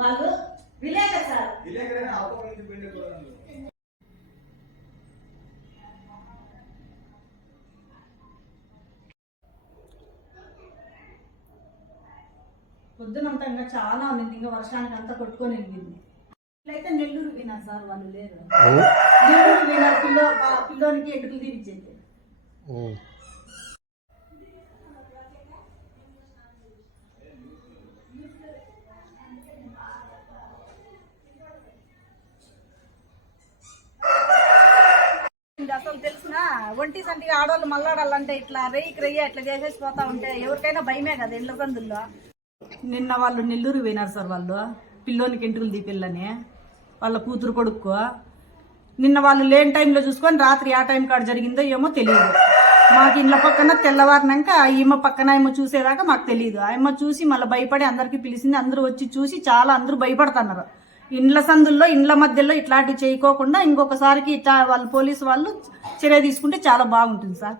వాళ్ళు విలేకరు సార్. పొద్దునంతా ఇంకా చాలా ఉంది, ఇంకా వర్షానికి అంతా కొట్టుకొని వెళ్ళింది. అయితే నెల్లూరు వినారు సార్, వాళ్ళు లేరు. నెల్లూరు వినారు పిల్లోనికి ఎంటుకలు తీపిచ్చేది. అసలు తెలిసిన ఒంటి సంటిగా ఆడవాళ్ళు మల్లాడాలంటే ఇట్లా రెయ్యి అట్లా చేసేసి పోతా ఉంటే ఎవరికైనా భయమే కదా ఇళ్ళ సందుల్లో. నిన్న వాళ్ళు నెల్లూరు పోయినారు సార్, వాళ్ళు పిల్లోనికి ఎంటుకలు తీపిల్లని వాళ్ళ కూతురు కొడుకు. నిన్న వాళ్ళు లేని టైంలో చూసుకొని రాత్రి ఆ టైం కాడ జరిగిందో ఏమో తెలియదు మాకు. ఇండ్ల పక్కన తెల్లవారినాక ఈమె పక్కన ఏమో చూసేదాకా మాకు తెలియదు. ఆయమ్మ చూసి మళ్ళీ భయపడి అందరికి పిలిచింది. అందరూ వచ్చి చూసి అందరూ భయపడుతున్నారు. ఇండ్ల సందుల్లో ఇండ్ల మధ్యలో ఇట్లాంటివి చేయకోకుండా ఇంకొకసారికి ఇట్లా వాళ్ళు పోలీసు వాళ్ళు చర్య తీసుకుంటే చాలా బాగుంటుంది సార్.